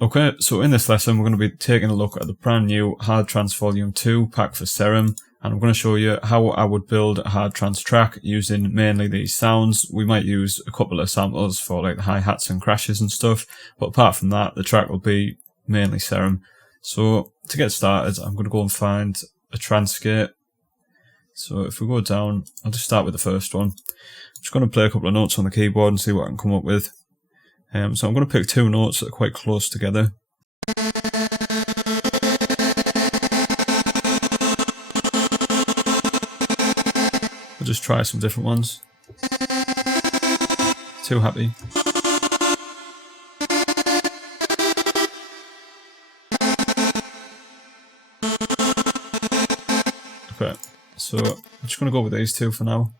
Okay, so in this lesson we're going to be taking a look at the brand new Hard Trance Volume 2 pack for Serum, and I'm going to show you how I would build a hard trance track using mainly these sounds. We might use a couple of samples for like the hi-hats and crashes and stuff, but apart from that the track will be mainly Serum. So to get started I'm going to go and find a trance gate. So if we go down, I'll just start with the first one. I'm just going to play a couple of notes on the keyboard and see what I can come up with. So I'm going to pick two notes that are quite close together. We'll just try some different ones. Too happy. Okay, so I'm just going to go with these two for now.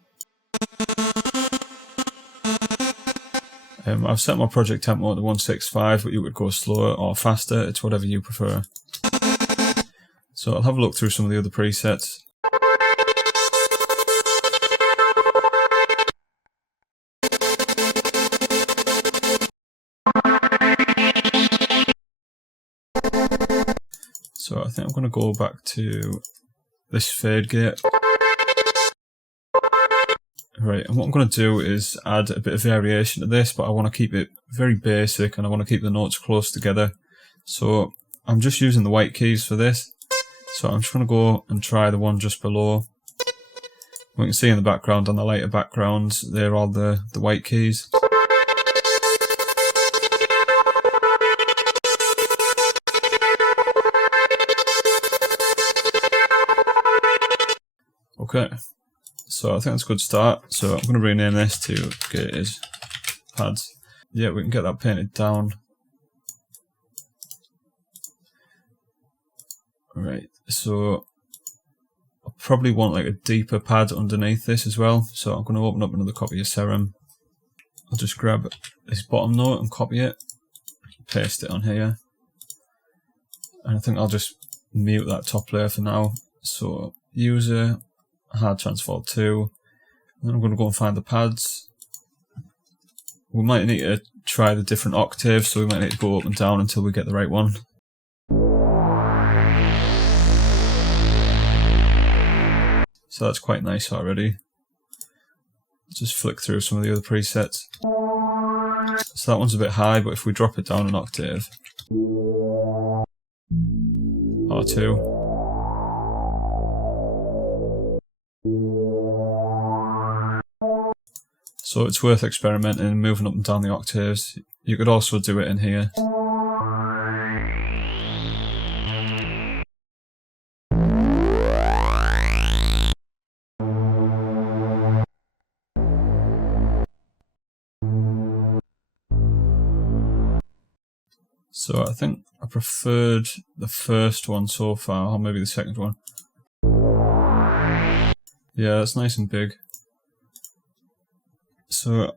I've set my project tempo to 165, but you could go slower or faster, it's whatever you prefer. So I'll have a look through some of the other presets. So I think I'm going to go back to this fade gate. Right, and what I'm going to do is add a bit of variation to this, but I want to keep it very basic and I want to keep the notes close together. So I'm just using the white keys for this. So I'm just going to go and try the one just below. We can see in the background, on the lighter backgrounds, they're all the white keys. Okay. So I think that's a good start. So I'm going to rename this to Gator's Pads. Yeah, we can get that painted down. Right, so I probably want like a deeper pad underneath this as well. So I'm going to open up another copy of Serum. I'll just grab this bottom note and copy it, paste it on here. And I think I'll just mute that top layer for now. So user, Hard Trance Volume 2, and then I'm going to go and find the pads. We might need to try the different octaves, so we might need to go up and down until we get the right one. So that's quite nice already. Just flick through some of the other presets. So that one's a bit high, but if we drop it down an octave, R2. So it's worth experimenting and moving up and down the octaves. You could also do it in here. So I think I preferred the first one so far, or maybe the second one. Yeah, that's nice and big. So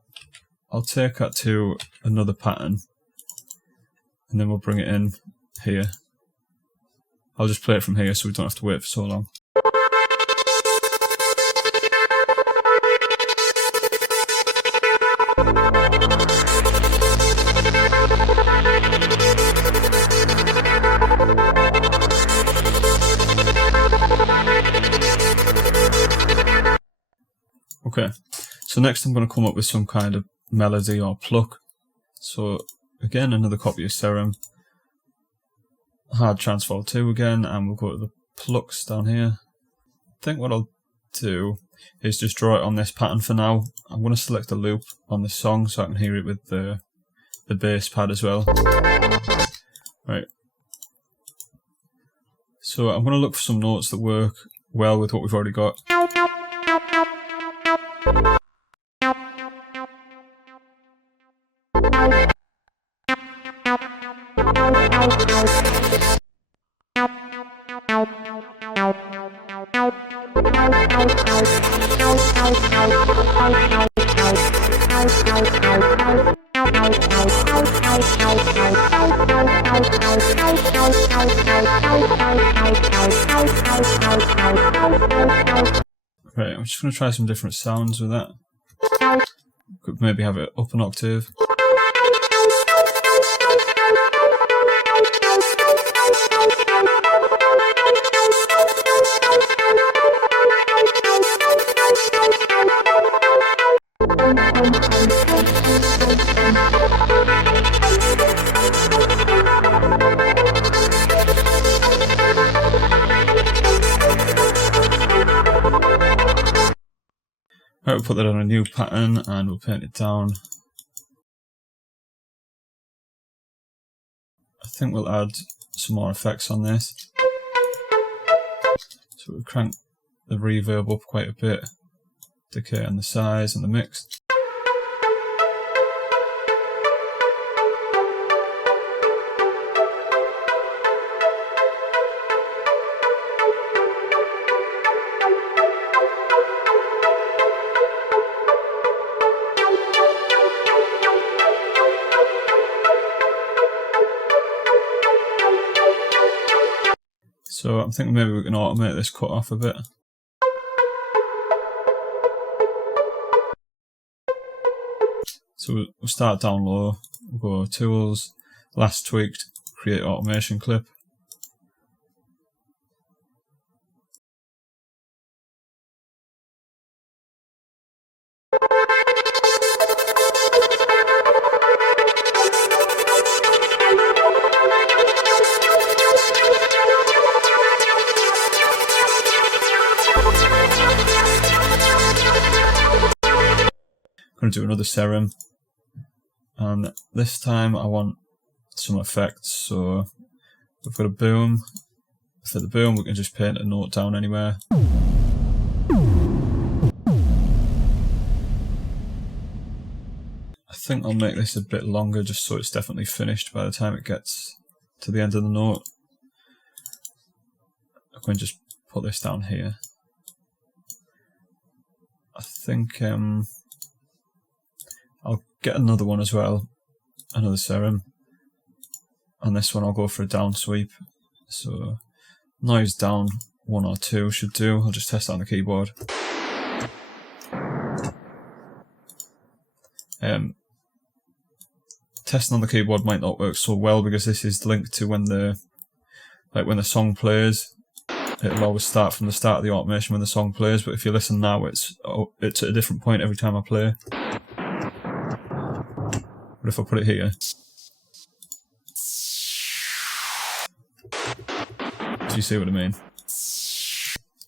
I'll take that to another pattern and then we'll bring it in here. I'll just play it from here so we don't have to wait for so long. Okay. So next I'm going to come up with some kind of melody or pluck. So again, another copy of Serum, Hard Trance Volume 2 again, and we'll go to the plucks down here. I think what I'll do is just draw it on this pattern for now. I'm going to select a loop on the song so I can hear it with the bass pad as well. Right. So I'm going to look for some notes that work well with what we've already got. Right, I'm just going to try some different sounds with that. Could maybe have it up an octave. put that on a new pattern and we'll paint it down. I think we'll add some more effects on this. So we'll crank the reverb up quite a bit, decay on the size and the mix. So I'm thinking maybe we can automate this cut off a bit. So we'll start down low, we'll go Tools, Last Tweaked, Create Automation Clip. I'm going to do another Serum, and this time I want some effects. So we've got a boom. For the boom we can just paint a note down anywhere. I think I'll make this a bit longer just so it's definitely finished by the time it gets to the end of the note. I can just put this down here. I think I'll get another one as well, another Serum. On this one I'll go for a down sweep. So noise down 1 or 2 should do. I'll just test that on the keyboard. Testing on the keyboard might not work so well because this is linked to when the song plays. It'll always start from the start of the automation when the song plays, but if you listen now it's at a different point every time I play. But if I put it here, do you see what I mean?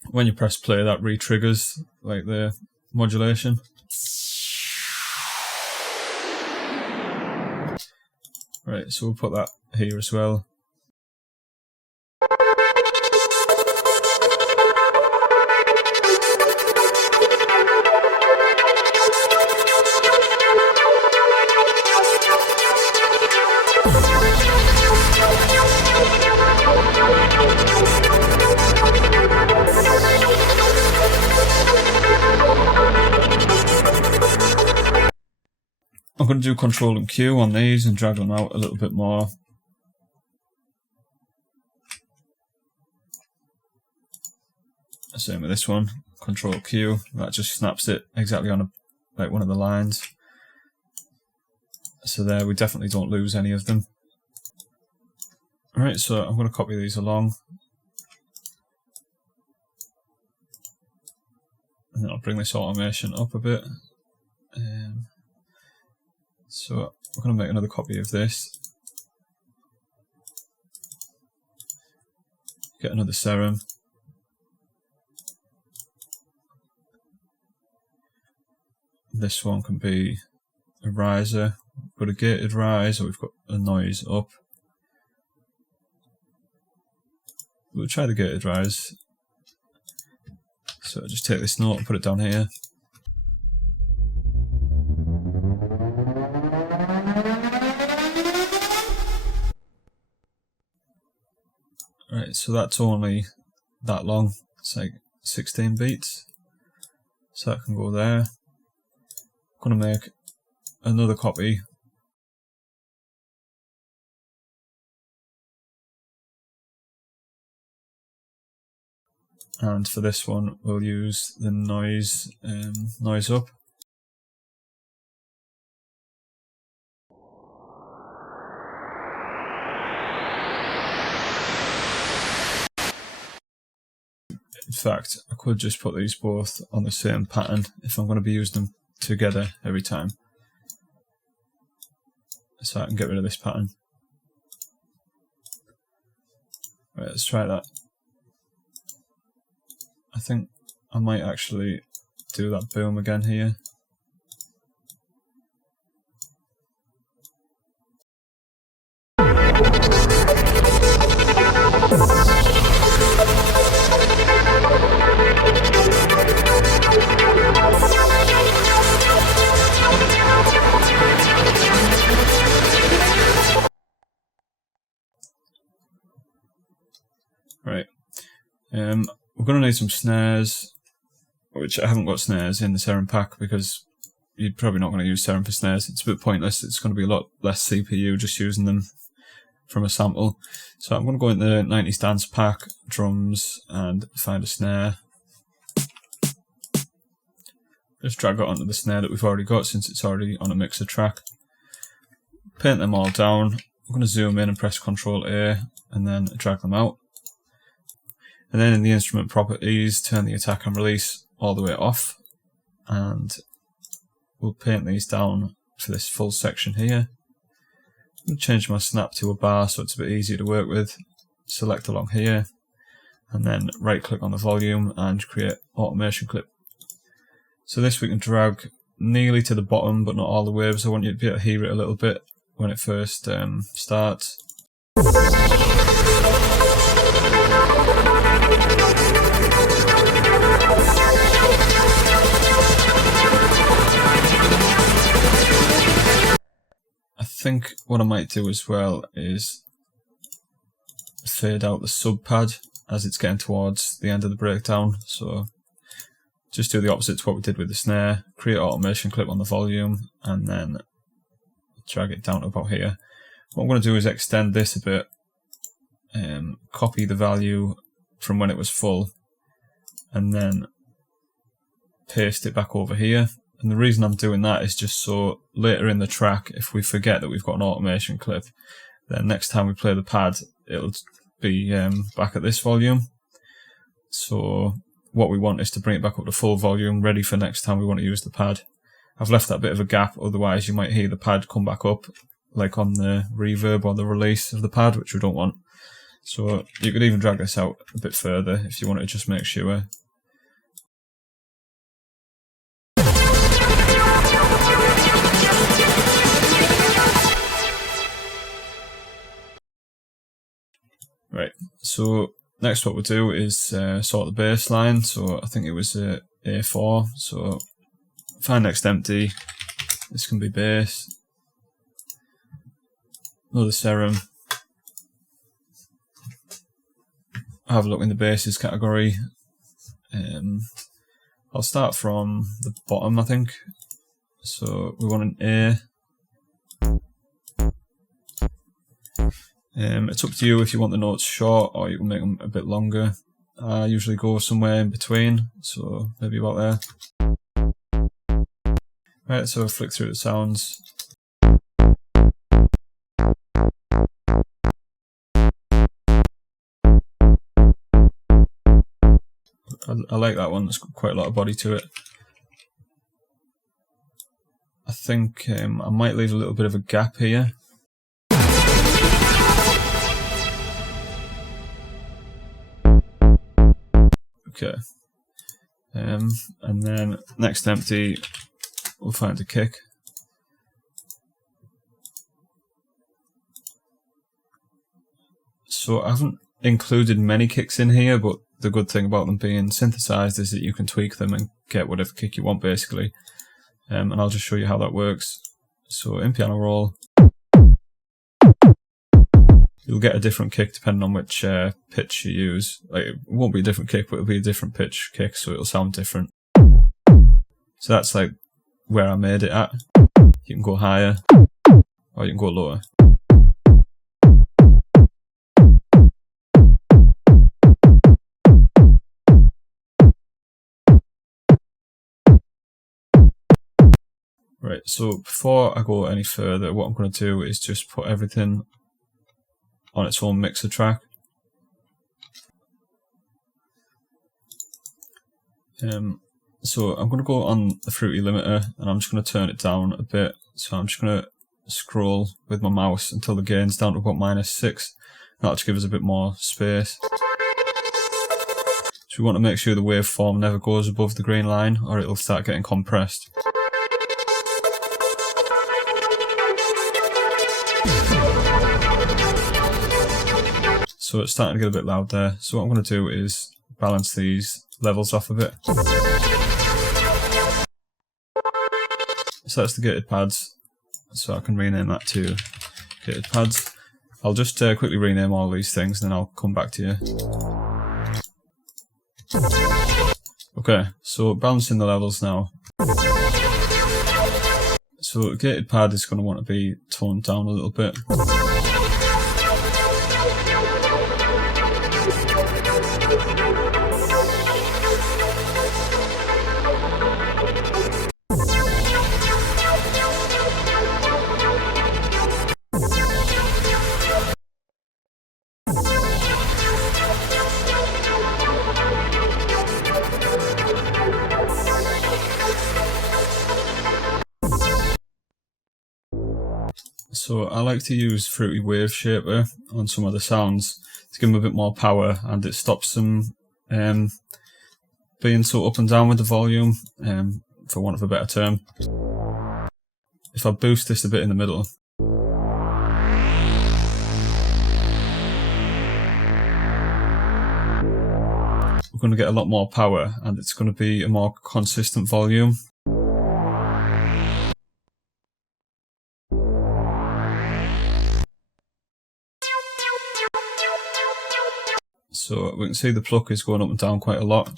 When you press play, that re-triggers like the modulation. Right, so we'll put that here as well. I'm going to do Control and Q on these and drag them out a little bit more. Same with this one, Control Q, that just snaps it exactly on like one of the lines. So there, we definitely don't lose any of them. Alright, so I'm going to copy these along. And then I'll bring this automation up a bit. So I'm going to make another copy of this. Get another Serum. This one can be a riser. We've got a gated rise, or we've got a noise up. We'll try the gated rise. So just take this note and put it down here. Right, so that's only that long. It's like 16 beats. So that can go there. I'm going to make another copy. And for this one, we'll use the noise up. In fact, I could just put these both on the same pattern if I'm going to be using them together every time. So I can get rid of this pattern. Right, let's try that. I think I might actually do that boom again here. Right. We're going to need some snares, which I haven't got snares in the Serum pack because you're probably not going to use Serum for snares. It's a bit pointless. It's going to be a lot less CPU just using them from a sample. So I'm going to go into the 90s dance pack, drums, and find a snare. Just drag it onto the snare that we've already got since it's already on a mixer track. Paint them all down. I'm going to zoom in and press Ctrl A and then drag them out. And then in the instrument properties, turn the attack and release all the way off. And we'll paint these down for this full section here. I'm going to change my snap to a bar so it's a bit easier to work with. Select along here. And then right click on the volume and create automation clip. So this we can drag nearly to the bottom but not all the way, so I want you to be able to hear it a little bit when it first starts. I think what I might do as well is fade out the sub pad as it's getting towards the end of the breakdown. So just do the opposite to what we did with the snare, create automation clip on the volume and then drag it down to about here. What I'm going to do is extend this a bit, copy the value from when it was full and then paste it back over here. And the reason I'm doing that is just so later in the track, if we forget that we've got an automation clip, then next time we play the pad, it'll be back at this volume. So what we want is to bring it back up to full volume, ready for next time we want to use the pad. I've left that bit of a gap, otherwise you might hear the pad come back up, like on the reverb or the release of the pad, which we don't want. So you could even drag this out a bit further if you want to just make sure. Right, so next what we'll do is sort the bass line. So I think it was A4, so find next empty, this can be bass, another Serum, have a look in the basses category. I'll start from the bottom I think, so we want an A. It's up to you if you want the notes short or you can make them a bit longer. I usually go somewhere in between, so maybe about there. Right, so flick through the sounds. I like that one, there's quite a lot of body to it. I think I might leave a little bit of a gap here. Okay, and then next empty, we'll find a kick. So I haven't included many kicks in here, but the good thing about them being synthesized is that you can tweak them and get whatever kick you want basically. And I'll just show you how that works. So in piano roll, you'll get a different kick depending on which pitch you use. Like, it won't be a different kick, but it'll be a different pitch kick, so it'll sound different. So that's like where I made it at. You can go higher, or you can go lower. Right, so before I go any further, what I'm going to do is just put everything on its own mixer track. So I'm going to go on the Fruity limiter and I'm just going to turn it down a bit. So I'm just going to scroll with my mouse until the gain's down to about -6. That'll just give us a bit more space. So So we want to make sure the waveform never goes above the green line or it'll start getting compressed. So it's starting to get a bit loud there. So what I'm going to do is balance these levels off a bit. So that's the gated pads. So I can rename that to gated pads. I'll just quickly rename all these things and then I'll come back to you. Okay, so balancing the levels now. So the gated pad is going to want to be toned down a little bit. So I like to use Fruity Wave Shaper on some of the sounds to give them a bit more power, and it stops them being so up and down with the volume, for want of a better term. If I boost this a bit in the middle, we're going to get a lot more power and it's going to be a more consistent volume. So we can see the pluck is going up and down quite a lot.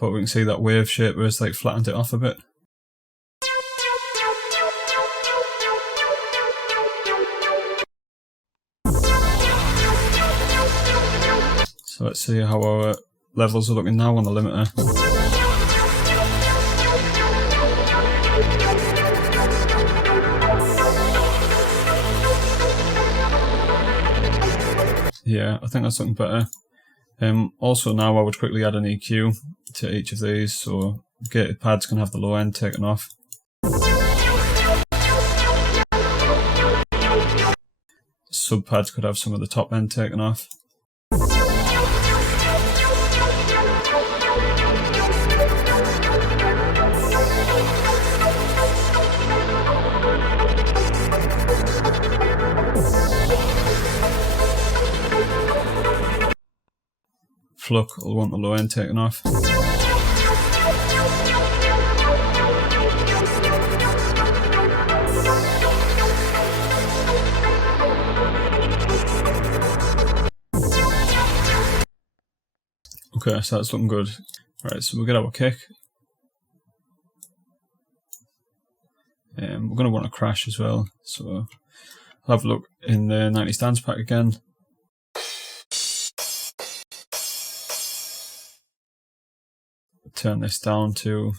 But we can see that wave shaper has like flattened it off a bit. So let's see how our levels are looking now on the limiter. Yeah, I think that's looking better. Also now I would quickly add an EQ to each of these, so gated pads can have the low end taken off. Sub pads could have some of the top end taken off. Pluck will want the low end taken off. Okay, so that's looking good. Right, so we'll get our kick. We're going to want a crash as well, so I'll have a look in the 90 stands pack again. Turn this down to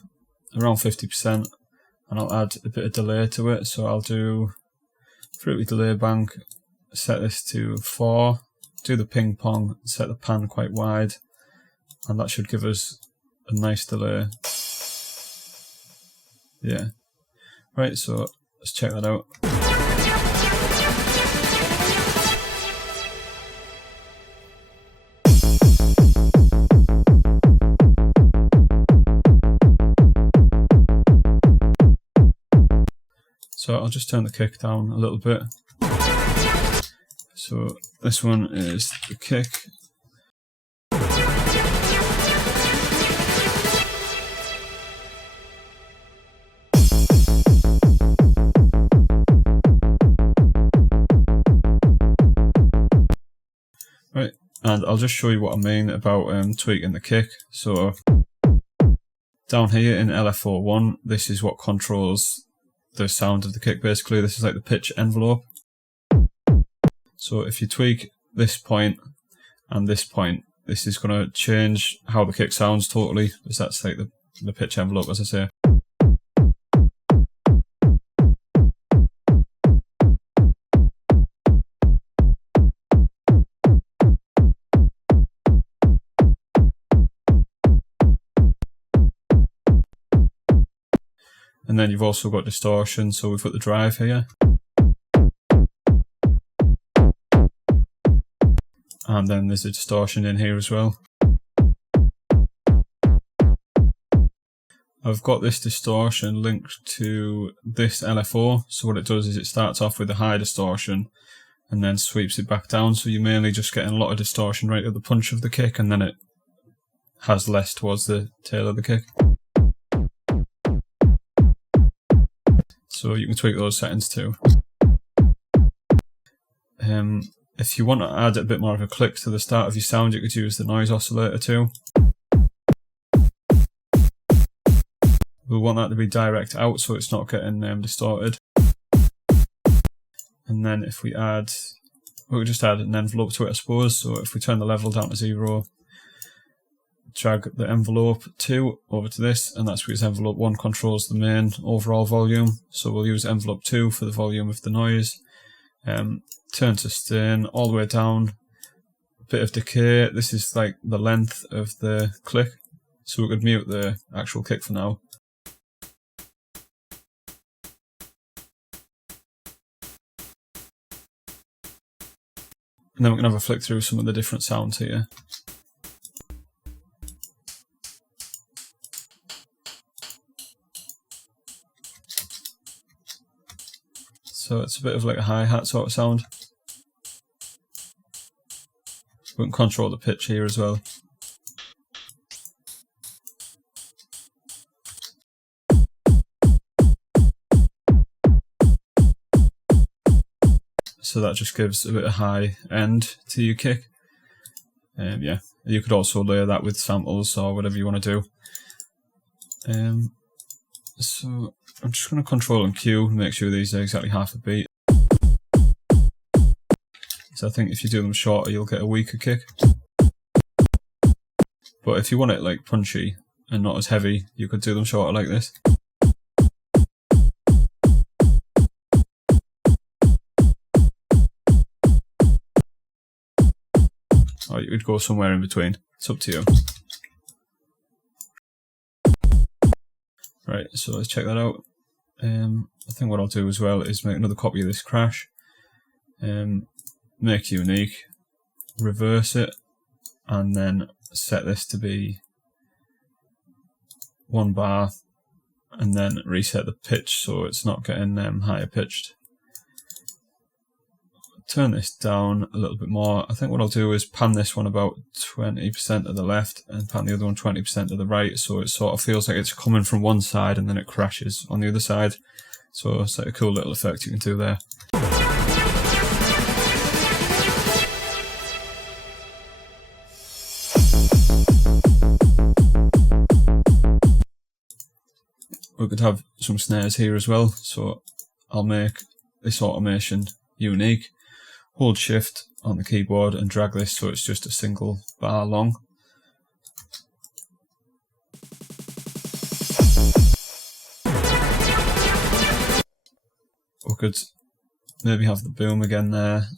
around 50% and I'll add a bit of delay to it. So I'll do Fruity Delay Bank, set this to 4, do the ping pong, set the pan quite wide, and that should give us a nice delay. Yeah. Right, so let's check that out. So I'll just turn the kick down a little bit. So this one is the kick. Right, and I'll just show you what I mean about tweaking the kick. So down here in LFO1, this is what controls the sound of the kick basically. This is like the pitch envelope. So if you tweak this point and this point, this is going to change how the kick sounds totally, because that's like the pitch envelope, as I say. And then you've also got distortion, so we've got the drive here. And then there's a distortion in here as well. I've got this distortion linked to this LFO, so what it does is it starts off with a high distortion and then sweeps it back down, so you're mainly just getting a lot of distortion right at the punch of the kick, and then it has less towards the tail of the kick. So you can tweak those settings too. If you want to add a bit more of a click to the start of your sound, you could use the noise oscillator too. We'll want that to be direct out so it's not getting distorted. And then if we add, we'll just add an envelope to it I suppose, so if we turn the level down to 0, drag the envelope 2 over to this, and that's because envelope 1 controls the main overall volume, so we'll use envelope 2 for the volume of the noise. Turn sustain all the way down, a bit of decay, this is like the length of the click, so we could mute the actual kick for now. And then we can have a flick through some of the different sounds here. So it's a bit of like a hi-hat sort of sound. We can control the pitch here as well. So that just gives a bit of high end to your kick. Yeah, you could also layer that with samples or whatever you want to do. So I'm just going to control and Q and make sure these are exactly half a beat. So I think if you do them shorter, you'll get a weaker kick. But if you want it like punchy and not as heavy, you could do them shorter like this. Or you could go somewhere in between. It's up to you. Right, so let's check that out. I think what I'll do as well is make another copy of this crash. Make unique, reverse it, and then set this to be 1 bar, and then reset the pitch so it's not getting higher pitched. Turn this down a little bit more. I think what I'll do is pan this one about 20% to the left and pan the other one 20% to the right, so it sort of feels like it's coming from one side and then it crashes on the other side. So it's like a cool little effect you can do there. We could have some snares here as well, so I'll make this automation unique. Hold shift on the keyboard and drag this so it's just a single bar long. We could maybe have the boom again there.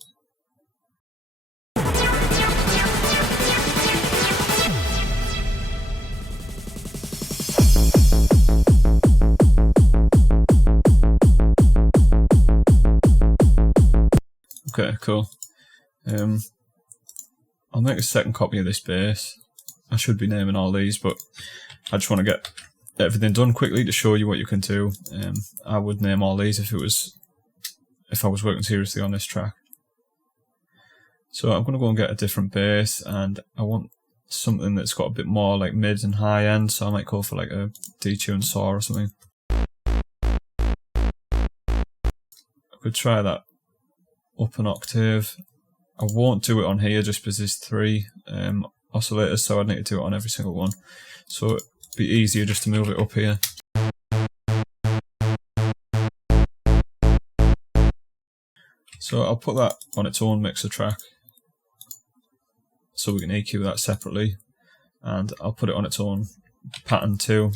Okay, cool. I'll make a second copy of this bass. I should be naming all these, but I just want to get everything done quickly to show you what you can do. I would name all these if I was working seriously on this track. So I'm going to go and get a different bass, and I want something that's got a bit more like mid and high end, so I might go for like a detuned saw or something. I could try that up an octave. I won't do it on here just because there's 3 oscillators, so I'd need to do it on every single one. So it'd be easier just to move it up here. So I'll put that on its own mixer track so we can EQ that separately, and I'll put it on its own pattern too.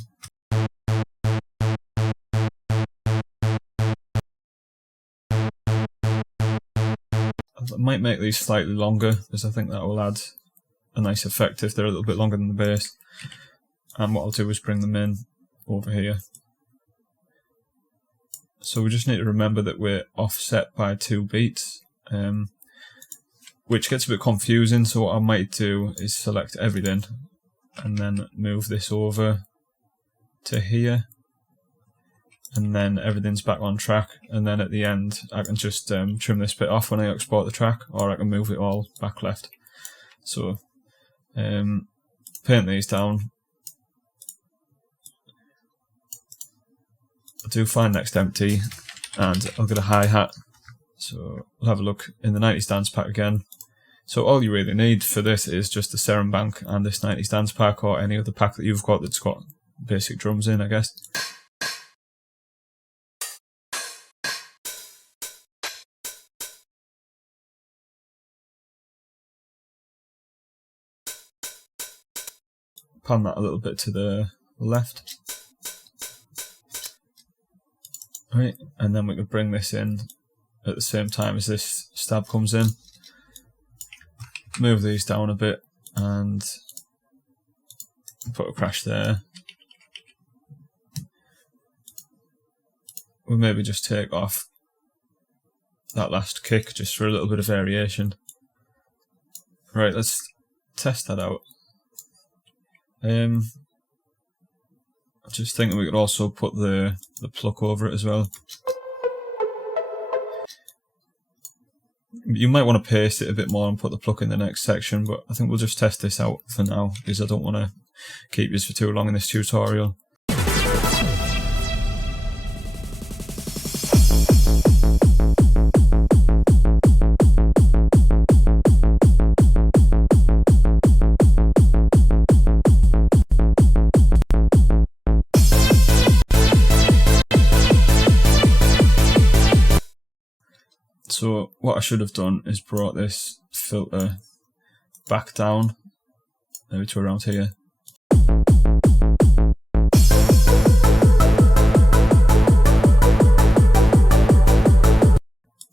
I might make these slightly longer because I think that will add a nice effect if they're a little bit longer than the bass. And what I'll do is bring them in over here. So we just need to remember that we're offset by 2 beats, which gets a bit confusing. So what I might do is select everything and then move this over to here, and then everything's back on track, and then at the end I can just trim this bit off when I export the track, or I can move it all back left. So paint these down. I'll do find next empty, and I'll get a hi-hat. So we'll have a look in the 90s dance pack again. So all you really need for this is just the Serum bank and this 90s dance pack, or any other pack that you've got that's got basic drums in, I guess. Pan that a little bit to the left. Right, and then we can bring this in at the same time as this stab comes in. Move these down a bit and put a crash there. We'll maybe just take off that last kick just for a little bit of variation. Right, let's test that out. I'm just thinking we could also put the pluck over it as well. You might want to paste it a bit more and put the pluck in the next section, but I think we'll just test this out for now because I don't want to keep you for too long in this tutorial. So what I should have done is brought this filter back down, maybe to around here. I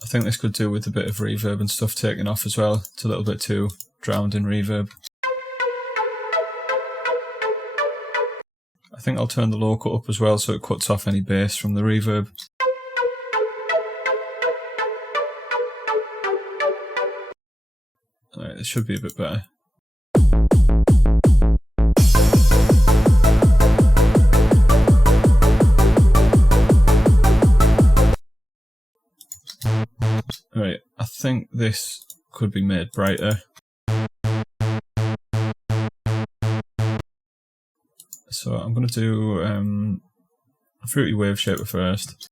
think this could do with a bit of reverb and stuff taken off as well. It's a little bit too drowned in reverb. I think I'll turn the low cut up as well so it cuts off any bass from the reverb. Alright, this should be a bit better. Alright, I think this could be made brighter. So I'm going to do a Fruity Wave Shaper first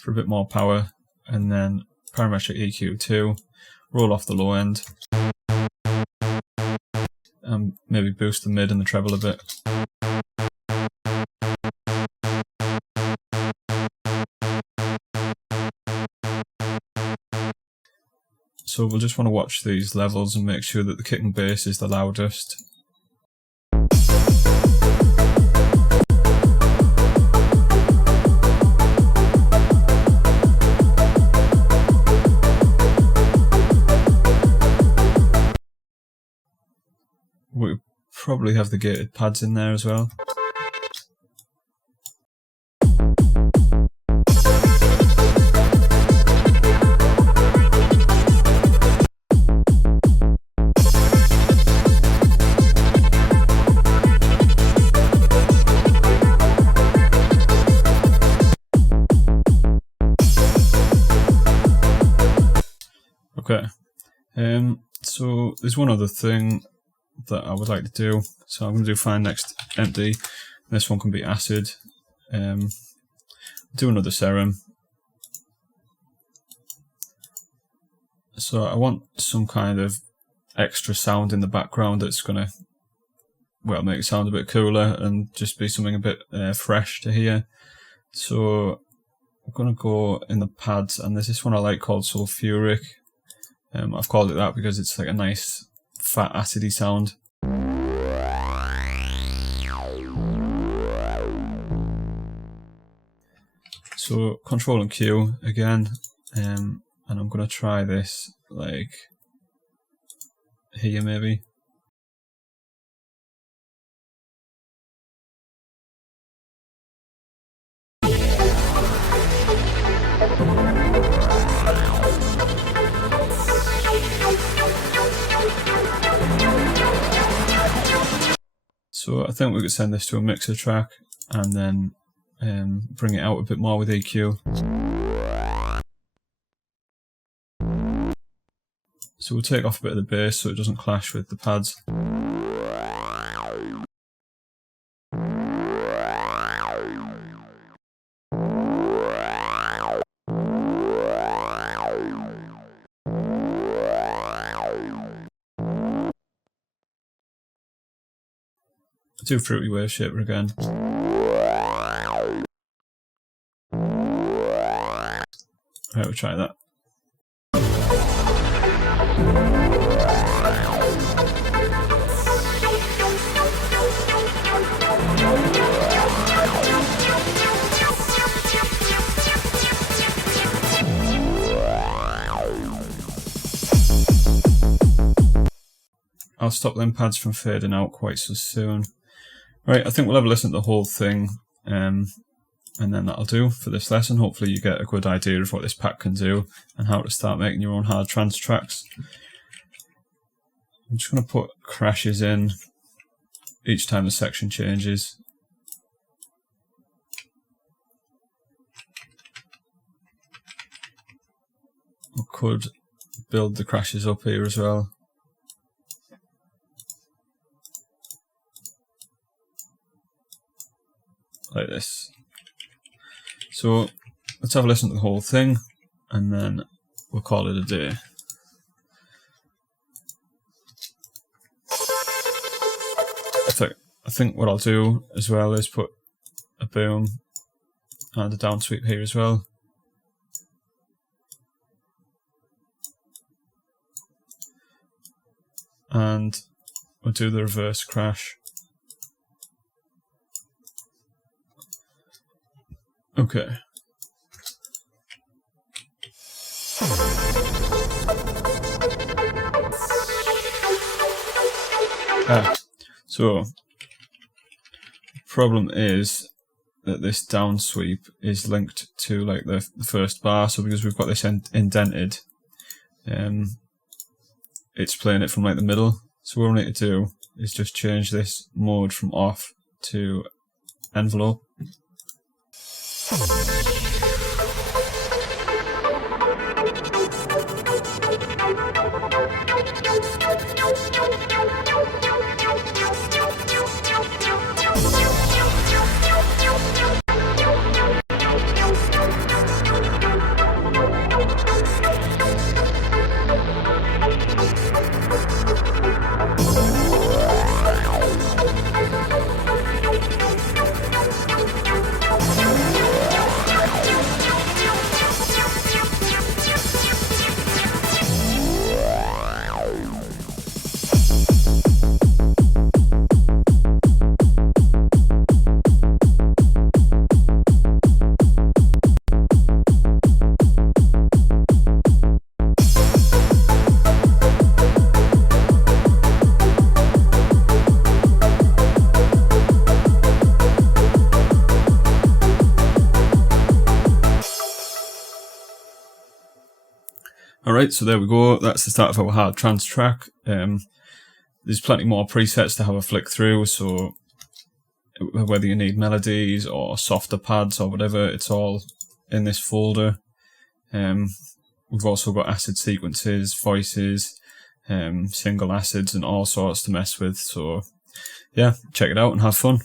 for a bit more power, and then Parametric EQ 2. Roll off the low end, and maybe boost the mid and the treble a bit. So we'll just want to watch these levels and make sure that the kick and bass is the loudest. We probably have the gated pads in there as well. Okay, so there's one other thing that I would like to do. So I'm going to do find next empty. This one can be acid. Do another Serum. So I want some kind of extra sound in the background that's going to, well, make it sound a bit cooler and just be something a bit fresh to hear. So I'm going to go in the pads, and there's this one I like called Sulfuric. I've called it that because it's like a nice fat acidy sound. So Control and Q again, and I'm going to try this like here maybe. So I think we could send this to a mixer track and then bring it out a bit more with EQ. So we'll take off a bit of the bass so it doesn't clash with the pads. Do Fruity Wave Shaper again. Right, we'll try that. I'll stop them pads from fading out quite so soon. Right, I think we'll have a listen to the whole thing, and then that'll do for this lesson. Hopefully you get a good idea of what this pack can do and how to start making your own hard trance tracks. I'm just going to put crashes in each time the section changes. We could build the crashes up here as well. Like this. So let's have a listen to the whole thing and then we'll call it a day. I think what I'll do as well is put a boom and a down sweep here as well. And we'll do the reverse crash. Okay. So the problem is that this down sweep is linked to like the first bar, so because we've got this indented, it's playing it from like the middle. So what we need to do is just change this mode from off to envelope. Alright, so there we go, that's the start of our hard trance track. There's plenty more presets to have a flick through, so whether you need melodies or softer pads or whatever, it's all in this folder. We've also got acid sequences, voices, single acids and all sorts to mess with, so yeah, check it out and have fun.